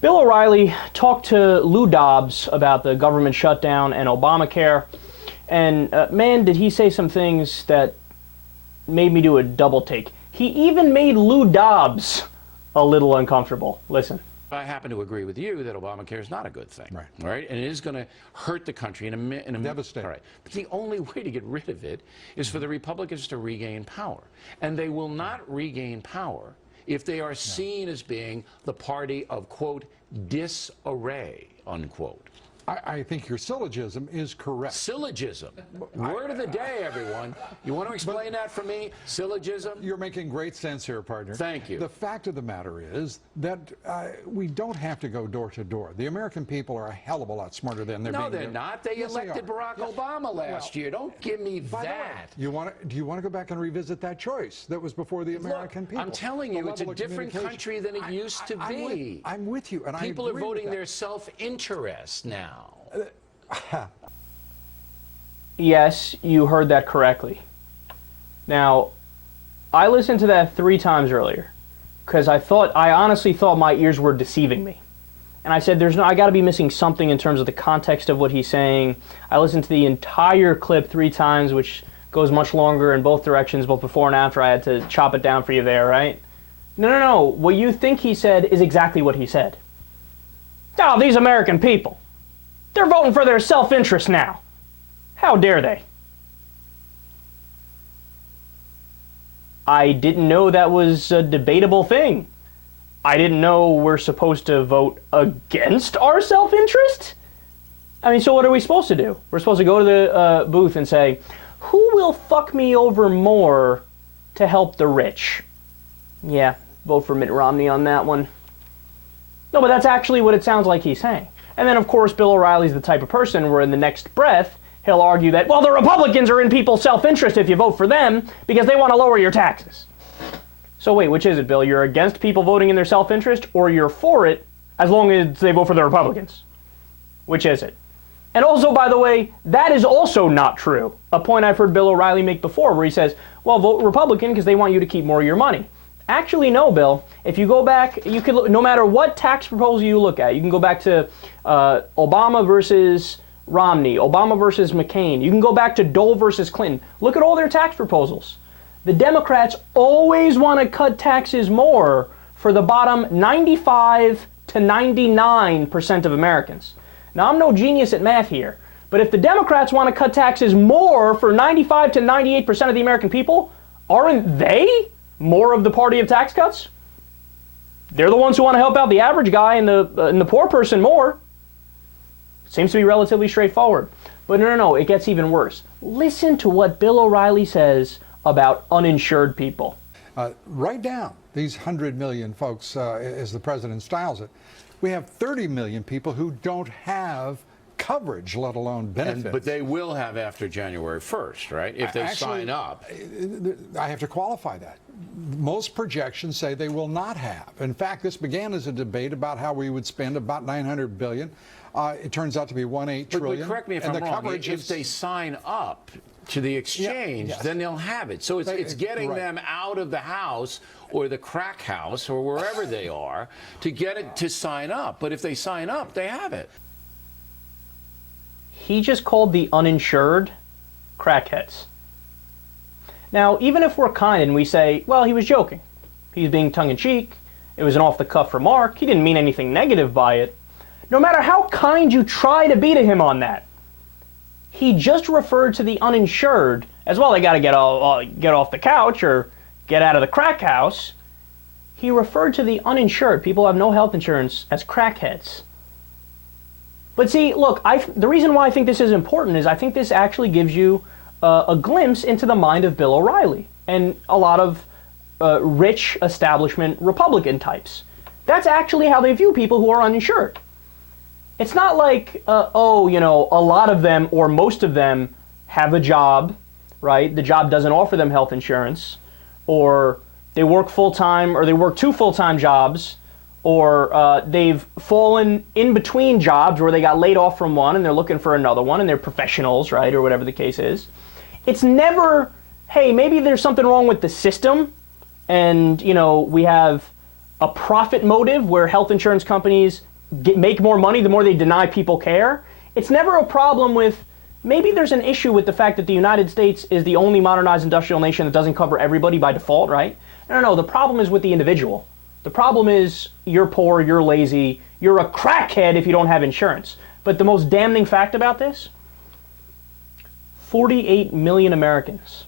Bill O'Reilly talked to Lou Dobbs about the government shutdown and Obamacare, and man, did he say some things that made me do a double take. He even made Lou Dobbs a little uncomfortable. Listen. I happen to agree with you that Obamacare is not a good thing, right? And it is going to hurt the country in a devastating. All right. But the only way to get rid of it is for the Republicans to regain power, and they will not regain power if they are seen as being the party of, quote, disarray, unquote. I think your syllogism is correct. Syllogism. Word of the day, everyone. You want to explain that for me? Syllogism? You're making great sense here, partner. Thank you. The fact of the matter is that we don't have to go door to door. The American people are a hell of a lot smarter than they're being. No, they're not. They elected Barack Obama last year. Don't give me that. Do you want to go back and revisit that choice that was before the American people? I'm telling you, it's a different country than it used to be. I'm with you, and people are voting their self-interest now. Yes, you heard that correctly. Now, I listened to that 3 times earlier because I honestly thought my ears were deceiving me. And I said, I got to be missing something in terms of the context of what he's saying. I listened to the entire clip 3 times, which goes much longer in both directions, both before and after. I had to chop it down for you there, right? No. What you think he said is exactly what he said. Oh, these American people. They're voting for their self-interest now. How dare they? I didn't know that was a debatable thing. I didn't know we're supposed to vote against our self-interest? I mean, so what are we supposed to do? We're supposed to go to the booth and say, who will fuck me over more to help the rich? Yeah, vote for Mitt Romney on that one. No, but that's actually what it sounds like he's saying. And then, of course, Bill O'Reilly's the type of person where in the next breath, he'll argue that, well, the Republicans are in people's self-interest if you vote for them because they want to lower your taxes. So wait, which is it, Bill? You're against people voting in their self-interest, or you're for it as long as they vote for the Republicans? Which is it? And also, by the way, that is also not true. A point I've heard Bill O'Reilly make before where he says, well, vote Republican because they want you to keep more of your money. Actually, no, Bill. If you go back, you can look, no matter what tax proposal you look at, you can go back to Obama versus Romney, Obama versus McCain. You can go back to Dole versus Clinton. Look at all their tax proposals. The Democrats always want to cut taxes more for the bottom 95 to 99% of Americans. Now, I'm no genius at math here, but if the Democrats want to cut taxes more for 95 to 98% of the American people, aren't they more of the party of tax cuts? They're the ones who want to help out the average guy and the poor person more. Seems to be relatively straightforward. But no, it gets even worse. Listen to what Bill O'Reilly says about uninsured people. Write down these 100 million folks, as the president styles it. We have 30 million people who don't have coverage, let alone benefits. But they will have after January 1st, right? If they sign up. I have to qualify that. Most projections say they will not have. In fact, this began as a debate about how we would spend about $900 billion. It turns out to be $1.8 trillion. But correct me if I'm wrong. If they sign up to the exchange, then they'll have it. So it's getting them out of the house or the crack house or wherever they are to get it to sign up. But if they sign up, they have it. He just called the uninsured crackheads. Now, even if we're kind and we say, well, he was joking, he's being tongue-in-cheek, it was an off-the-cuff remark, he didn't mean anything negative by it, no matter how kind you try to be to him on that, he just referred to the uninsured as, well, they got to get off the couch or get out of the crack house. He referred to the uninsured, people who have no health insurance, as crackheads. But see, look, the reason why I think this is important is I think this actually gives you a glimpse into the mind of Bill O'Reilly and a lot of rich establishment Republican types. That's actually how they view people who are uninsured. It's not like, a lot of them or most of them have a job, right? The job doesn't offer them health insurance, or they work full-time, or they work 2 full-time jobs, or they've fallen in between jobs where they got laid off from one and they're looking for another one and they're professionals, right, or whatever the case is. It's never, hey, maybe there's something wrong with the system and, we have a profit motive where health insurance companies make more money, the more they deny people care. It's never a problem with, maybe there's an issue with the fact that the United States is the only modernized industrial nation that doesn't cover everybody by default, right? No, the problem is with the individual. The problem is you're poor, you're lazy, you're a crackhead if you don't have insurance. But the most damning fact about this, 48 million Americans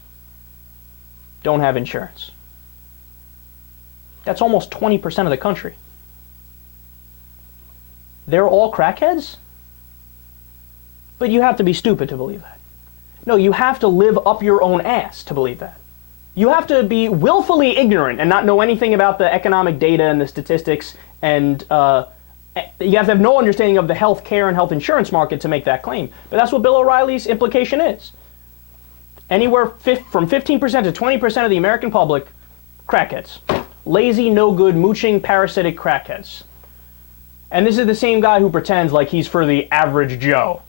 don't have insurance. That's almost 20% of the country. They're all crackheads? But you have to be stupid to believe that. No, you have to live up your own ass to believe that. You have to be willfully ignorant and not know anything about the economic data and the statistics, and you have to have no understanding of the health care and health insurance market to make that claim. But that's what Bill O'Reilly's implication is. Anywhere from 15% to 20% of the American public, crackheads. Lazy, no good, mooching, parasitic crackheads. And this is the same guy who pretends like he's for the average Joe.